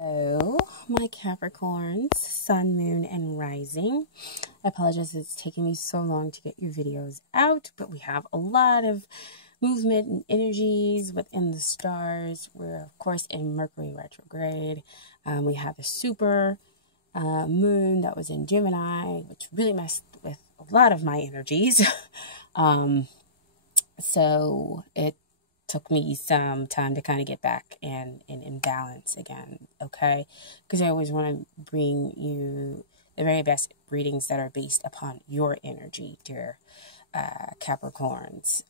Hello, my Capricorns, Sun, Moon, and Rising. I apologize it's taking me so long to get your videos out, but we have a lot of movement and energies within the stars. We're, of course, in Mercury retrograde. We have a super moon that was in Gemini, which really messed with a lot of my energies. So it took me some time to kind of get back in balance again, okay? Because I always want to bring you the very best readings that are based upon your energy, dear Capricorns,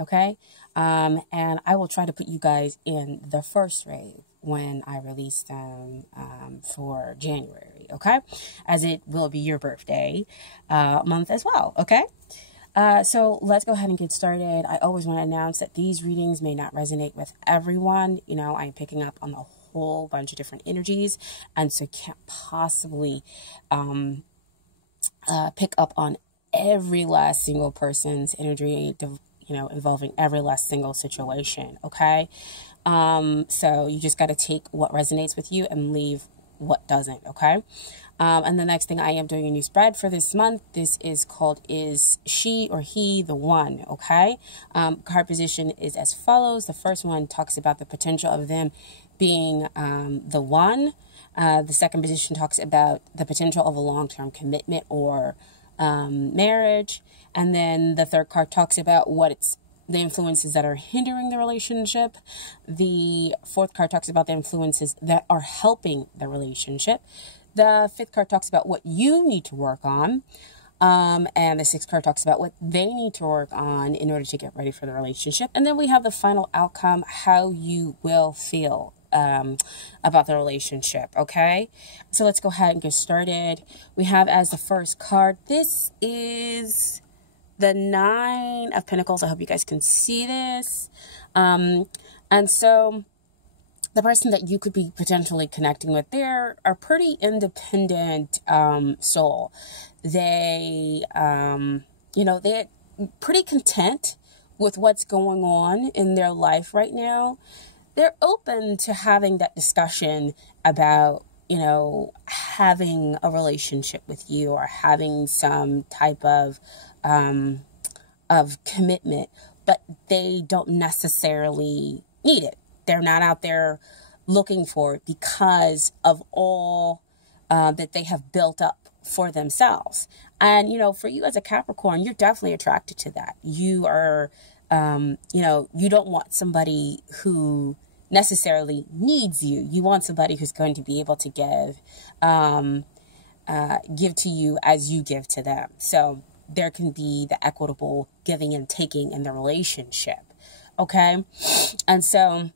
okay? And I will try to put you guys in the first wave when I release them for January, okay? As it will be your birthday month as well, okay? So let's go ahead and get started. I always want to announce that these readings may not resonate with everyone. You know, I'm picking up on a whole bunch of different energies, and so can't possibly pick up on every last single person's energy, you know, involving every last single situation, okay? So you just got to take what resonates with you and leave what doesn't, okay? And the next thing, I am doing a new spread for this month. This is called Is She or He the One, okay? Card position is as follows. The first one talks about the potential of them being the one. The second position talks about the potential of a long-term commitment or marriage. And then the third card talks about the influences that are hindering the relationship. The fourth card talks about the influences that are helping the relationship. The fifth card talks about what you need to work on. And the sixth card talks about what they need to work on in order to get ready for the relationship. And then we have the final outcome, how you will feel about the relationship, okay? So let's go ahead and get started. We have as the first card, this is the Nine of Pentacles. I hope you guys can see this. And so the person that you could be potentially connecting with, they're a pretty independent soul. They, you know, they're pretty content with what's going on in their life right now. They're open to having that discussion about, you know, having a relationship with you or having some type of commitment, but they don't necessarily need it. They're not out there looking for it because of all that they have built up for themselves. And, you know, for you as a Capricorn, you're definitely attracted to that. You are, you know, you don't want somebody who necessarily needs you. You want somebody who's going to be able to give to you as you give to them. So there can be the equitable giving and taking in the relationship. Okay. And so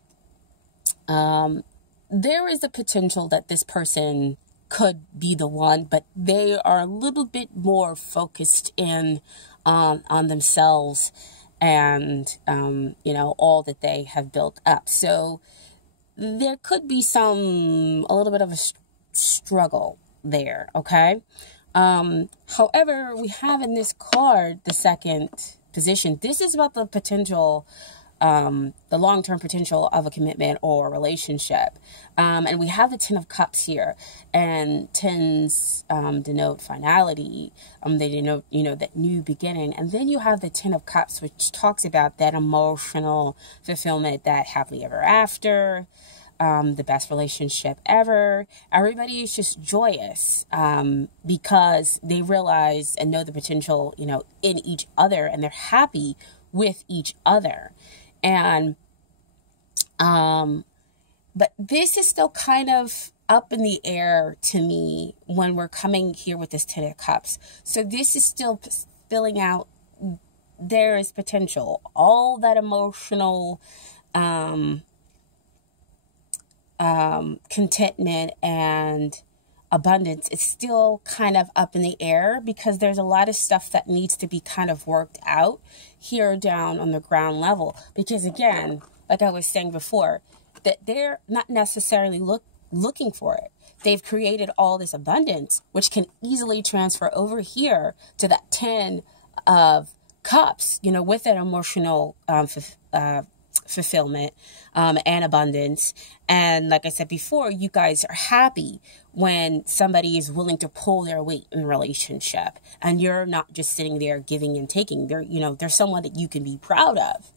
there is a potential that this person could be the one, but they are a little bit more focused in on themselves and, you know, all that they have built up. So there could be a little bit of a struggle there. Okay. However, we have in this card, the second position, this is about the potential, the long-term potential of a commitment or a relationship. And we have the Ten of Cups here, and tens denote finality. They denote, you know, that new beginning. And then you have the Ten of Cups, which talks about that emotional fulfillment, that happily ever after, the best relationship ever. Everybody is just joyous because they realize and know the potential, you know, in each other, and they're happy with each other. And but this is still kind of up in the air to me when we're coming here with this Ten of Cups. So this is still spilling out. There is potential. All that emotional contentment and abundance is still kind of up in the air because there's a lot of stuff that needs to be kind of worked out here down on the ground level. Because again, like I was saying before, that they're not necessarily looking for it. They've created all this abundance, which can easily transfer over here to that 10 of Cups, you know, with that emotional fulfillment, and abundance. And like I said before, you guys are happy when somebody is willing to pull their weight in a relationship, and you're not just sitting there giving and taking. They're someone that you can be proud of.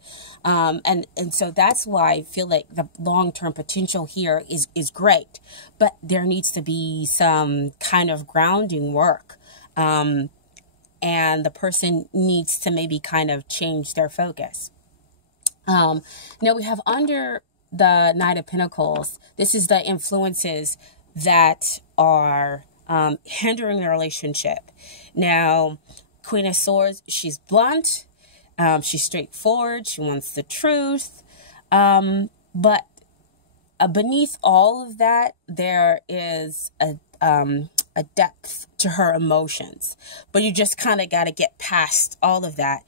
And so that's why I feel like the long-term potential here is great, but there needs to be some kind of grounding work. And the person needs to maybe kind of change their focus. Now we have under the Knight of Pentacles, this is the influences that are hindering the relationship. Now, Queen of Swords, she's blunt, she's straightforward, she wants the truth, but beneath all of that, there is a depth to her emotions. But you just kind of got to get past all of that,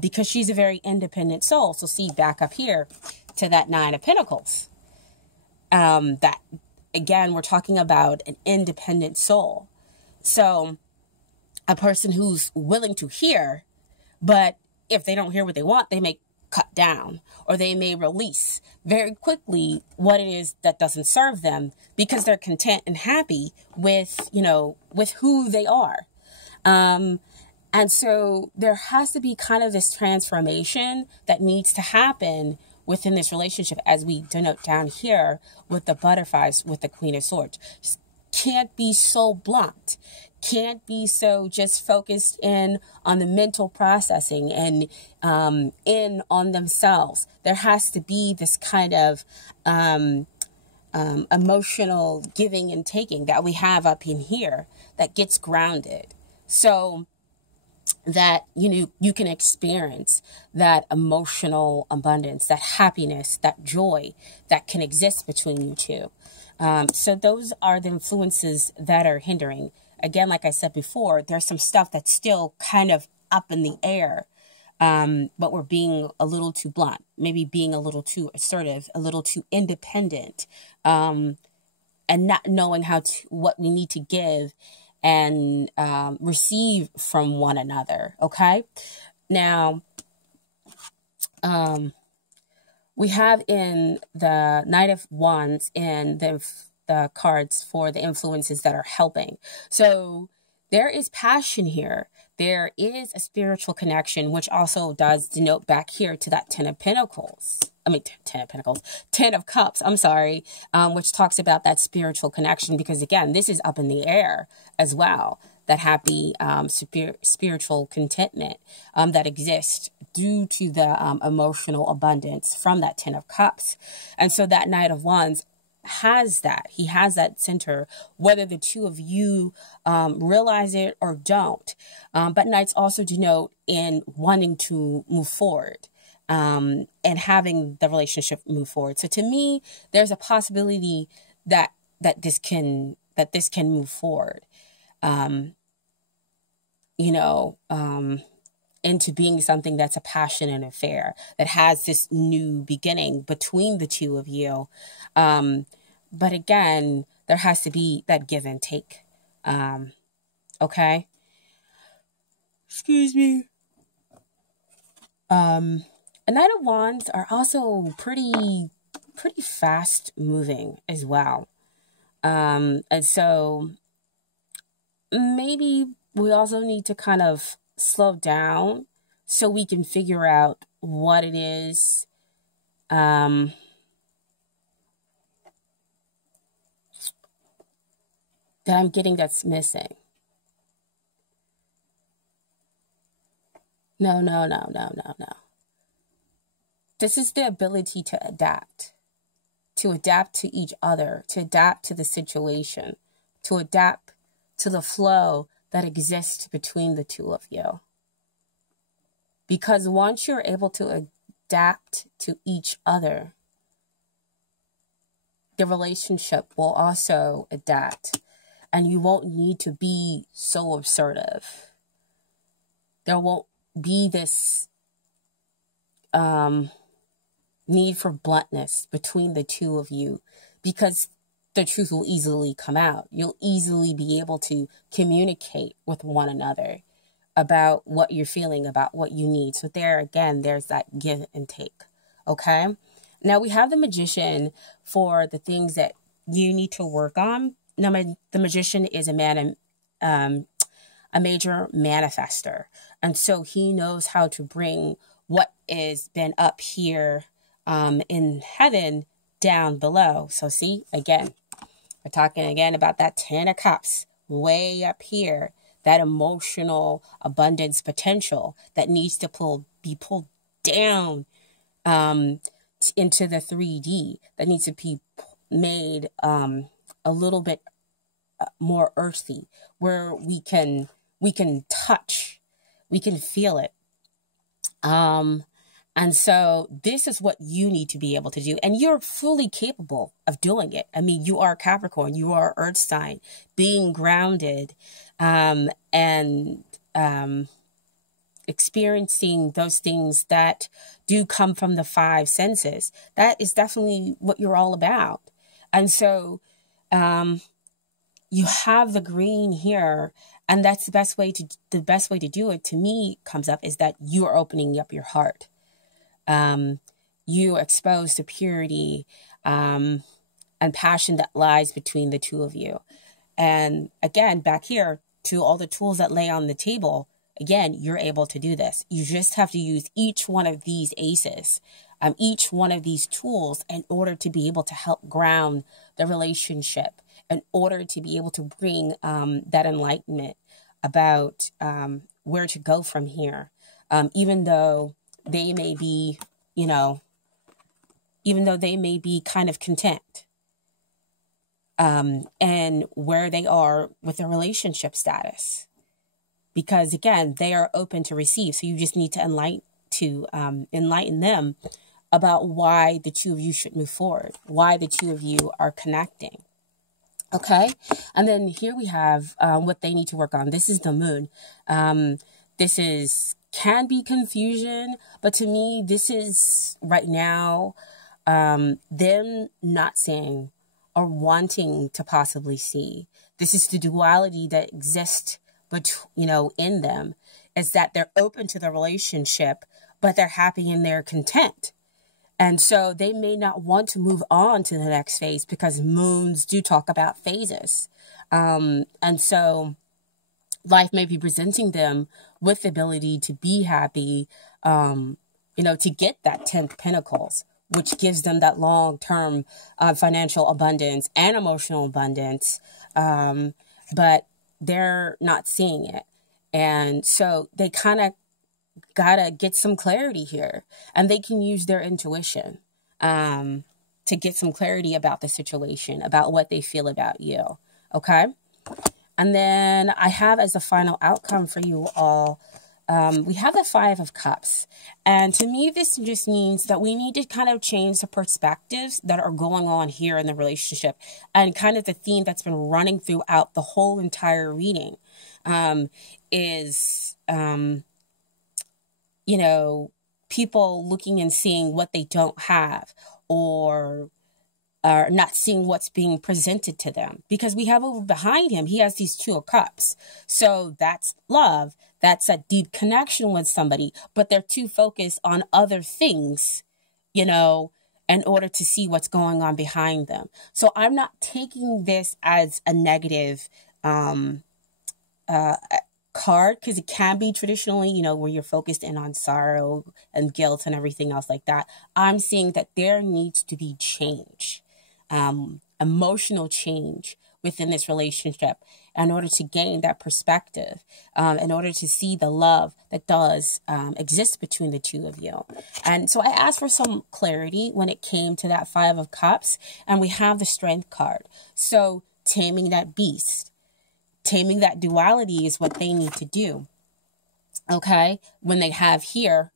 because she's a very independent soul. So see, back up here to that Nine of Pentacles. That, again, we're talking about an independent soul. So a person who's willing to hear, but if they don't hear what they want, they may cut down, or they may release very quickly what it is that doesn't serve them, because they're content and happy with, with who they are. And so there has to be kind of this transformation that needs to happen within this relationship, as we denote down here with the butterflies, with the Queen of Swords. Just can't be so blunt, can't be so just focused in on the mental processing and in on themselves. There has to be this kind of emotional giving and taking that we have up in here that gets grounded, so that you can experience that emotional abundance, that happiness, that joy that can exist between you two. So those are the influences that are hindering. Again, like I said before, there's some stuff that's still kind of up in the air, but we're being a little too blunt, maybe being a little too assertive, a little too independent, and not knowing what we need to give and receive from one another. Okay, now we have in the Knight of Wands in the cards for the influences that are helping. So there is passion here. There is a spiritual connection, which also does denote back here to that Ten of Pentacles. Ten of Cups, I'm sorry, which talks about that spiritual connection, because again, this is up in the air as well. That happy spiritual contentment that exists due to the emotional abundance from that Ten of Cups. And so that Knight of Wands has that. He has that center, whether the two of you realize it or don't. But Knights also denote in wanting to move forward and having the relationship move forward. So to me, there's a possibility that this can move forward. Into being something that's a passionate affair, that has this new beginning between the two of you. But again, there has to be that give and take. Okay? Excuse me. A Knight of Wands are also pretty fast moving as well. And so maybe we also need to kind of slow down so we can figure out what it is that I'm getting that's missing. No. This is the ability to adapt to each other, to adapt to the situation, to adapt to the flow that exists between the two of you. Because once you're able to adapt to each other, the relationship will also adapt, and you won't need to be so assertive. There won't be this need for bluntness between the two of you, because the truth will easily come out. You'll easily be able to communicate with one another about what you're feeling, about what you need. So there, again, there's that give and take. Okay. Now we have the Magician for the things that you need to work on. Now, the Magician is a major manifester. And so he knows how to bring what is been up here in heaven down below. So see, again, we're talking again about that 10 of Cups way up here, that emotional abundance potential that needs to be pulled down into the 3D, that needs to be made a little bit more earthy, where we can touch, we can feel it. And so this is what you need to be able to do. And you're fully capable of doing it. I mean, you are Capricorn, you are Earth sign, being grounded, and experiencing those things that do come from the 5 senses. That is definitely what you're all about. And so, you have the green here, and that's the best way to do it, to me, comes up is that you are opening up your heart. You expose the purity and passion that lies between the two of you. And again, back here to all the tools that lay on the table, again, you're able to do this. You just have to use each one of these aces, each one of these tools, in order to be able to help ground the relationship, in order to be able to bring that enlightenment about where to go from here. Even though they may be, kind of content and where they are with their relationship status. Because again, they are open to receive. So you just need to enlighten them about why the two of you should move forward, why the two of you are connecting. Okay. And then here we have what they need to work on. This is the moon. Can be confusion, but to me, this is right now them not seeing or wanting to possibly see. This is the duality that exists, in them, is that they're open to the relationship, but they're happy and they're content. And so they may not want to move on to the next phase, because moons do talk about phases. And so life may be presenting them with the ability to be happy, to get that 10 pentacles, which gives them that long-term financial abundance and emotional abundance. But they're not seeing it. And so they kind of gotta get some clarity here, and they can use their intuition to get some clarity about the situation, about what they feel about you. Okay. And then I have, as the final outcome for you all, we have the 5 of Cups. And to me, this just means that we need to kind of change the perspectives that are going on here in the relationship. And kind of the theme that's been running throughout the whole entire reading is, people looking and seeing what they don't have, or are not seeing what's being presented to them. Because we have over behind him, he has these 2 of Cups. So that's love. That's a deep connection with somebody, but they're too focused on other things, in order to see what's going on behind them. So I'm not taking this as a negative card, because it can be traditionally, where you're focused in on sorrow and guilt and everything else like that. I'm seeing that there needs to be change, emotional change within this relationship, in order to gain that perspective, in order to see the love that does exist between the two of you. And so I asked for some clarity when it came to that 5 of Cups, and we have the Strength card. So taming that beast, taming that duality is what they need to do. Okay. When they have here,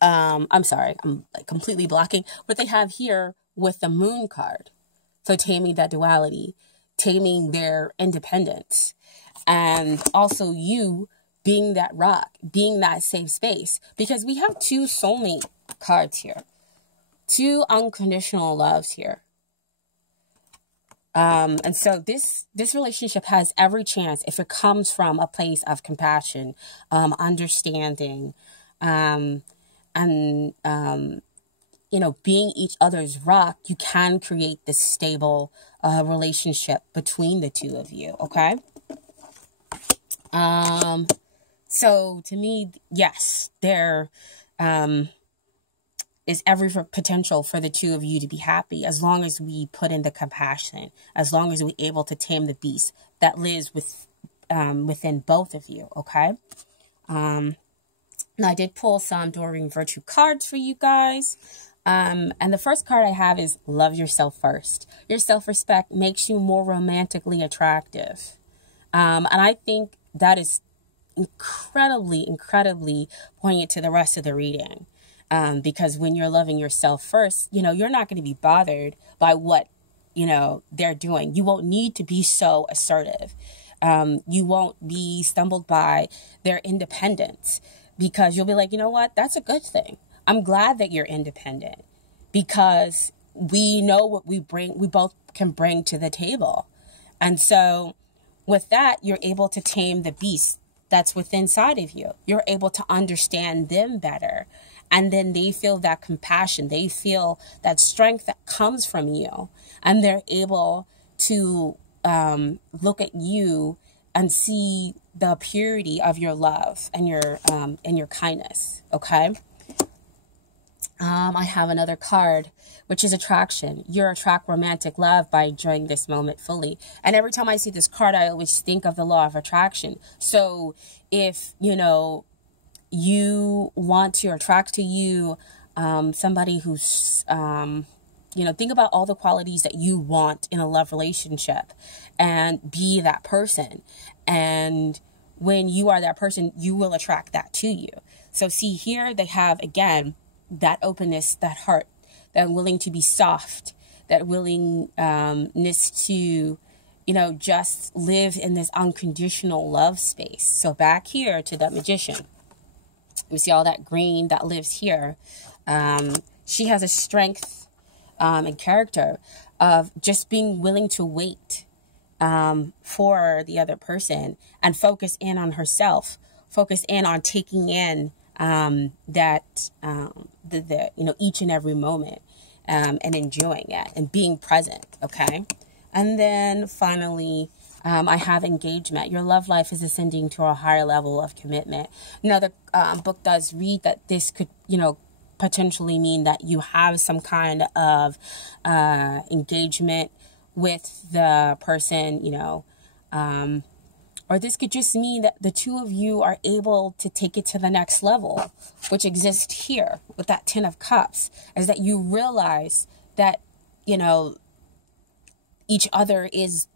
I'm sorry, I'm completely blocking what they have here with the Moon card. So taming that duality, taming their independence, and also you being that rock, being that safe space, because we have 2 soulmate cards here, 2 unconditional loves here. And so this relationship has every chance, if it comes from a place of compassion, understanding, and being each other's rock, you can create this stable relationship between the two of you, okay? So to me, yes, there is every potential for the two of you to be happy, as long as we put in the compassion, as long as we're able to tame the beast that lives within both of you, okay? Now, I did pull some Doreen Virtue cards for you guys. And the first card I have is love yourself first. Your self-respect makes you more romantically attractive. And I think that is incredibly, incredibly poignant to the rest of the reading. Because when you're loving yourself first, you're not going to be bothered by what, they're doing. You won't need to be so assertive. You won't be stumbled by their independence, because you'll be like, you know what? That's a good thing. I'm glad that you're independent, because we know what we both can bring to the table. And so with that, you're able to tame the beast that's within inside of you. You're able to understand them better. And then they feel that compassion. They feel that strength that comes from you. And they're able to look at you and see the purity of your love and your kindness. Okay. I have another card, which is attraction. You attract romantic love by enjoying this moment fully. And every time I see this card, I always think of the law of attraction. So if, you want to attract to you somebody who's, think about all the qualities that you want in a love relationship and be that person. And when you are that person, you will attract that to you. So see here, they have, again, that openness, that heart, that willing to be soft, that willingness to, just live in this unconditional love space. So back here to that Magician, we see all that green that lives here. She has a strength and character of just being willing to wait for the other person and focus in on herself, focus in on taking in that each and every moment and enjoying it and being present. Okay. And then finally, I have engagement. Your love life is ascending to a higher level of commitment. The book does read that this could, potentially mean that you have some kind of engagement with the person, or this could just mean that the two of you are able to take it to the next level, which exists here with that Ten of Cups, is that you realize that, each other is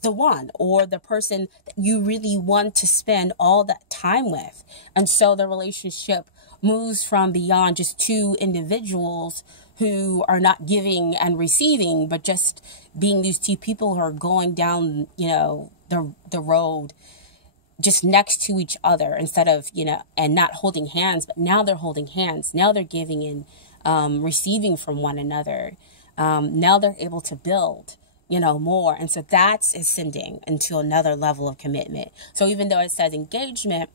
the one, or the person that you really want to spend all that time with. And so the relationship moves from beyond just two individuals who are not giving and receiving, but just being these two people who are going down, the road just next to each other, instead of, and not holding hands, but now they're holding hands. Now they're giving and receiving from one another. Now they're able to build, more. And so that's ascending into another level of commitment. So even though it says engagement,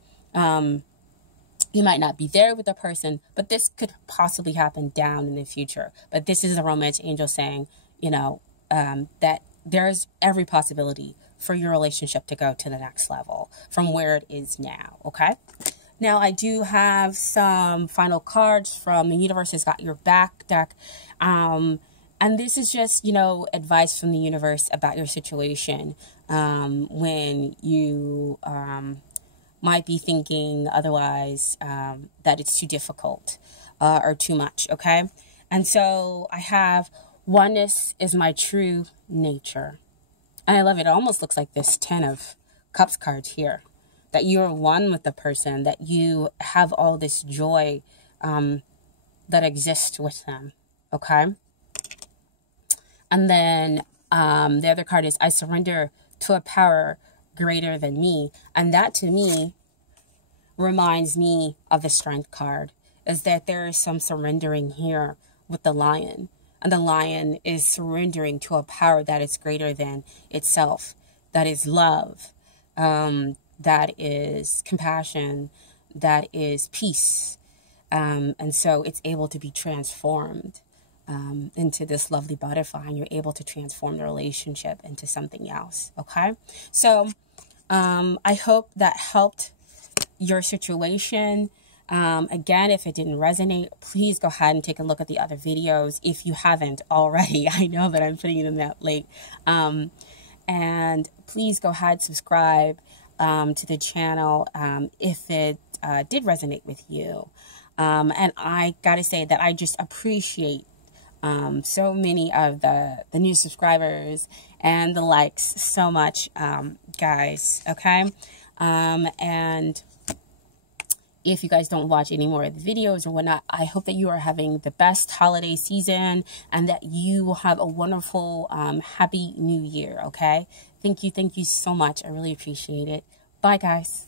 you might not be there with the person, but this could possibly happen down in the future. But this is the romance angel saying, that there's every possibility for your relationship to go to the next level from where it is now. Okay. Now I do have some final cards from The Universe Has Got Your Back deck. And this is just, advice from the universe about your situation when you might be thinking otherwise that it's too difficult or too much, okay? And so I have, oneness is my true nature. And I love it. It almost looks like this Ten of Cups card here, that you're one with the person, that you have all this joy that exists with them, okay? And then the other card is I surrender to a power greater than me. And that to me reminds me of the Strength card, is that there is some surrendering here with the Lion. And the Lion is surrendering to a power that is greater than itself, that is love, that is compassion, that is peace, And so it's able to be transformed into this lovely butterfly, and you're able to transform the relationship into something else. Okay, so I hope that helped your situation. Again, if it didn't resonate, please go ahead and take a look at the other videos if you haven't already. I know that I'm putting them out late. And please go ahead, subscribe to the channel if it did resonate with you. And I gotta say that I just appreciate so many of the new subscribers and the likes so much, guys. Okay, and if you guys don't watch any more of the videos or whatnot, I hope that you are having the best holiday season and that you will have a wonderful, happy new year. Okay, thank you so much. I really appreciate it. Bye, guys.